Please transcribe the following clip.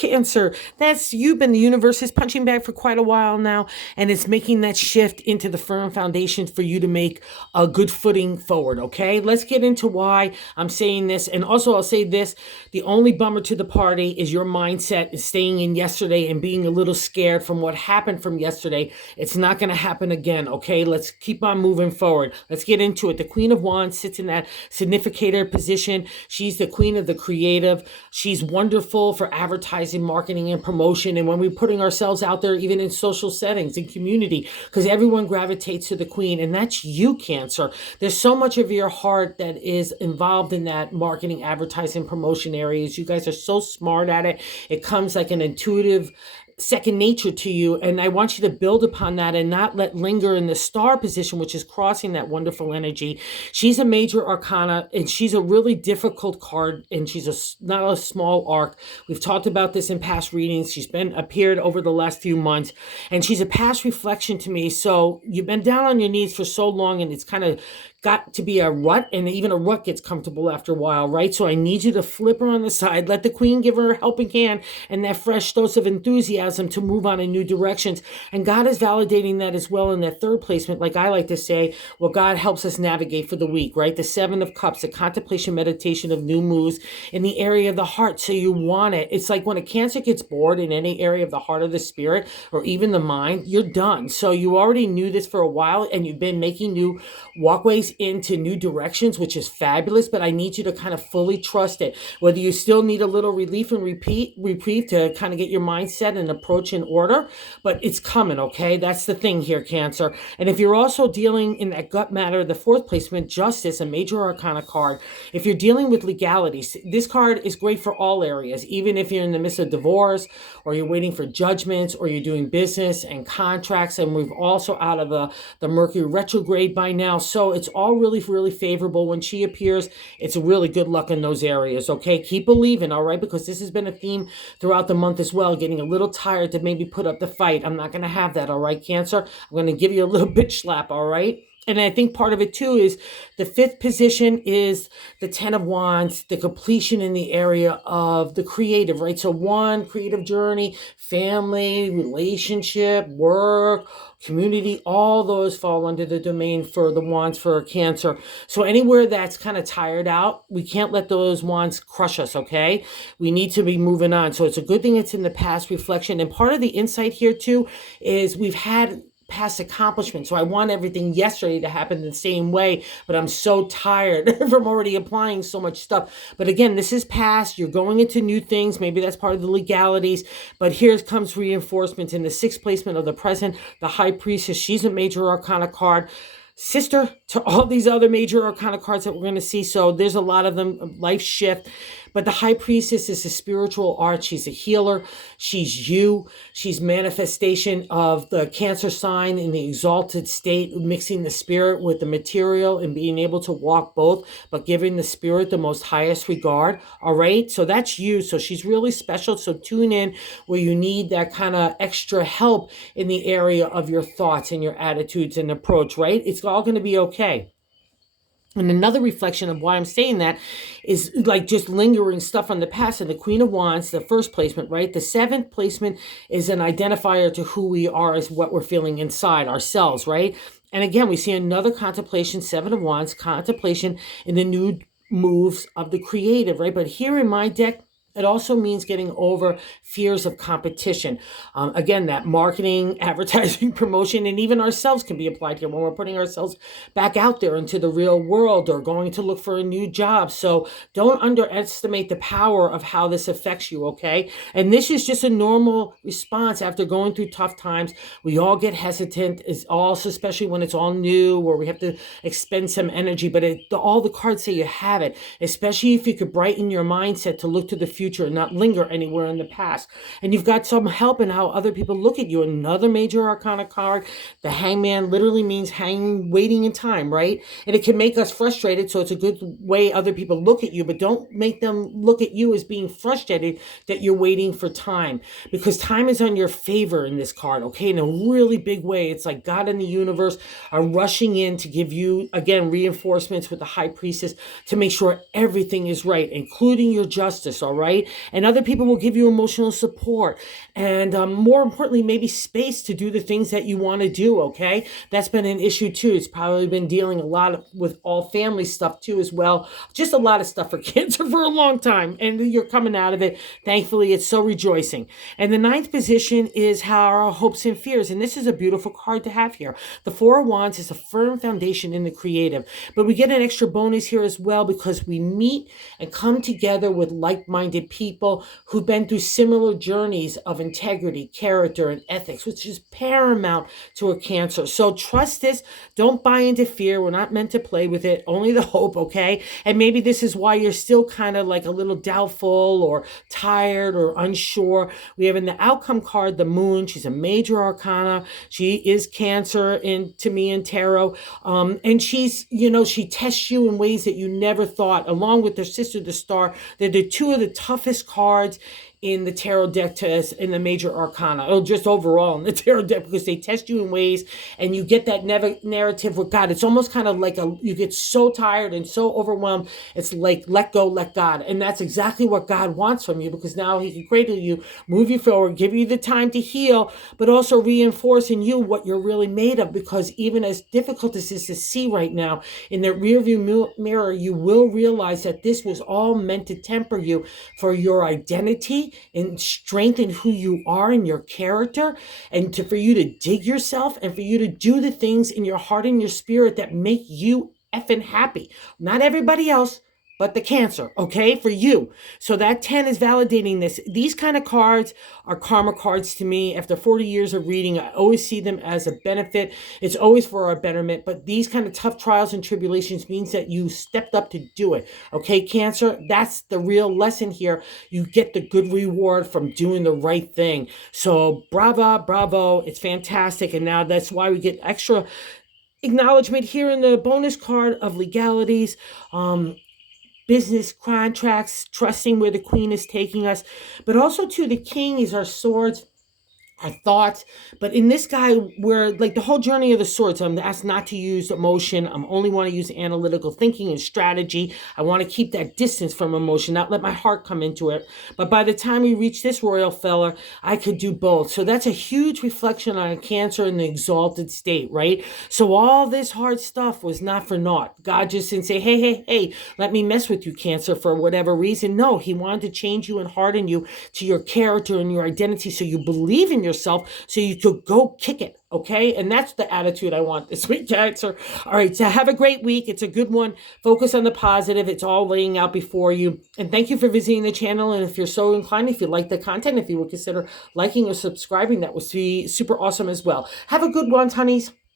Cancer. That's you've been the universe is punching back for quite a while now, and it's making that shift into the firm foundation for you to make a good footing forward. Okay, let's get into why I'm saying this. And also, I'll say this: the only bummer to the party is your mindset is staying in yesterday and being a little scared from what happened from yesterday. It's not going to happen again. Okay, let's keep on moving forward. Let's get into it. The Queen of Wands sits in that significator position. She's the queen of the creative. She's wonderful for advertising, marketing, and promotion. And when we're putting ourselves out there, even in social settings, in community, because everyone gravitates to the queen, and that's you, Cancer. There's so much of your heart that is involved in that marketing, advertising, promotion areas. You guys are so smart at it. It comes like an intuitive second nature to you, and I want you to build upon that and not let linger in the star position, which is crossing that wonderful energy. She's a major arcana, and she's a really difficult card, and she's not a small arc. We've talked about this in past readings. She's been appeared over the last few months, and she's a past reflection to me. So you've been down on your knees for so long, and it's kind of got to be a rut, and even a rut gets comfortable after a while, right? So I need you to flip her on the side, let the queen give her a helping hand and that fresh dose of enthusiasm to move on in new directions. And God is validating that as well in that third placement, like I like to say, well, God helps us navigate for the week, right? The Seven of Cups, the contemplation, meditation of new moves in the area of the heart. So you want it. It's like when a Cancer gets bored in any area of the heart of the spirit or even the mind, you're done. So you already knew this for a while, and you've been making new walkways into new directions, which is fabulous, but I need you to kind of fully trust it. Whether you still need a little relief and reprieve to kind of get your mindset and approach in order, but it's coming, okay? That's the thing here, Cancer. And if you're also dealing in that gut matter, the fourth placement, Justice, a major arcana card, if you're dealing with legalities, this card is great for all areas, even if you're in the midst of divorce or you're waiting for judgments or you're doing business and contracts, and we've also out of the Mercury retrograde by now. So it's all really, really favorable. When she appears, it's a really good luck in those areas, okay? Keep believing, all right? Because this has been a theme throughout the month as well, getting a little tired to maybe put up the fight. I'm not going to have that, all right, Cancer? I'm going to give you a little bitch slap, all right? And I think part of it too is the fifth position is the Ten of Wands, the completion in the area of the creative, right? So one, creative journey, family, relationship, work, community, all those fall under the domain for the wands for Cancer. So anywhere that's kind of tired out, we can't let those wands crush us, okay? We need to be moving on. So it's a good thing it's in the past reflection. And part of the insight here too is we've had past accomplishment. So I want everything yesterday to happen the same way, but I'm so tired from already applying so much stuff. But again, this is past. You're going into new things. Maybe that's part of the legalities, but here comes reinforcement in the sixth placement of the present, the High Priestess. She's a major arcana card, sister to all these other major arcana cards that we're going to see. So there's a lot of them, life shift. But the High Priestess is a spiritual art. She's a healer. She's you. She's manifestation of the Cancer sign in the exalted state, mixing the spirit with the material and being able to walk both, but giving the spirit the most highest regard. All right. So that's you. So she's really special. So tune in where you need that kind of extra help in the area of your thoughts and your attitudes and approach, right? It's all going to be okay. And another reflection of why I'm saying that is like just lingering stuff on the past. And the Queen of Wands, the first placement, right? The seventh placement is an identifier to who we are as what we're feeling inside ourselves, right? And again, we see another contemplation, Seven of Wands, contemplation in the new moves of the creative, right? But here in my deck, it also means getting over fears of competition. Again, that marketing, advertising, promotion, and even ourselves can be applied here when we're putting ourselves back out there into the real world or going to look for a new job. So don't underestimate the power of how this affects you, okay? And this is just a normal response after going through tough times. We all get hesitant, it's also, especially when it's all new or we have to expend some energy, but all the cards say you have it, especially if you could brighten your mindset to look to the future and not linger anywhere in the past. And you've got some help in how other people look at you. Another major arcana card, the Hangman, literally means waiting in time, right? And it can make us frustrated, so it's a good way other people look at you, but don't make them look at you as being frustrated that you're waiting for time, because time is on your favor in this card, okay? In a really big way. It's like God and the universe are rushing in to give you, again, reinforcements with the High Priestess to make sure everything is right, including your justice, all right? right? And other people will give you emotional support. And more importantly, maybe space to do the things that you want to do, okay? That's been an issue too. It's probably been dealing a lot with all family stuff too as well. Just a lot of stuff for cancer for a long time. And you're coming out of it. Thankfully, it's so rejoicing. And the ninth position is our hopes and fears. And this is a beautiful card to have here. The Four of Wands is a firm foundation in the creative. But we get an extra bonus here as well because we meet and come together with like-minded people who've been through similar journeys of integrity, character, and ethics, which is paramount to a Cancer. So trust this. Don't buy into fear. We're not meant to play with it. Only the hope, okay? And maybe this is why you're still kind of like a little doubtful or tired or unsure. We have in the outcome card, the Moon. She's a major arcana. She is Cancer to me in tarot. And she's, she tests you in ways that you never thought, along with their sister, the Star. They're the two of the toughest cards in the tarot deck test in the major arcana, or just overall in the tarot deck, because they test you in ways and you get that narrative with God. It's almost kind of like you get so tired and so overwhelmed. It's like, let go, let God. And that's exactly what God wants from you, because now he can cradle you, move you forward, give you the time to heal, but also reinforce in you what you're really made of. Because even as difficult as this is to see right now, in the rearview mirror, you will realize that this was all meant to temper you for your identity and strengthen who you are and your character, and for you to dig yourself and for you to do the things in your heart and your spirit that make you effing happy. Not everybody else, but the Cancer, okay, for you. So that 10 is validating this. These kind of cards are karma cards to me. After 40 years of reading, I always see them as a benefit. It's always for our betterment. But these kind of tough trials and tribulations means that you stepped up to do it. Okay, Cancer, that's the real lesson here. You get the good reward from doing the right thing. So bravo. It's fantastic. And now that's why we get extra acknowledgement here in the bonus card of legalities, business contracts, trusting where the Queen is taking us. But also, too, the King is our swords, our thoughts. But in this guy, where like the whole journey of the swords, I'm asked not to use emotion. I only want to use analytical thinking and strategy. I want to keep that distance from emotion, not let my heart come into it. But by the time we reach this royal fella, I could do both. So that's a huge reflection on a Cancer in the exalted state, right? So all this hard stuff was not for naught. God just didn't say, hey, let me mess with you, Cancer, for whatever reason. No, he wanted to change you and harden you to your character and your identity, so you believe in yourself, so you could go kick it, okay? And that's the attitude I want this week, Cancer. All right, so have a great week. It's a good one. Focus on the positive. It's all laying out before you. And thank you for visiting the channel. And if you're so inclined, if you like the content, if you would consider liking or subscribing, that would be super awesome as well. Have a good one, honeys.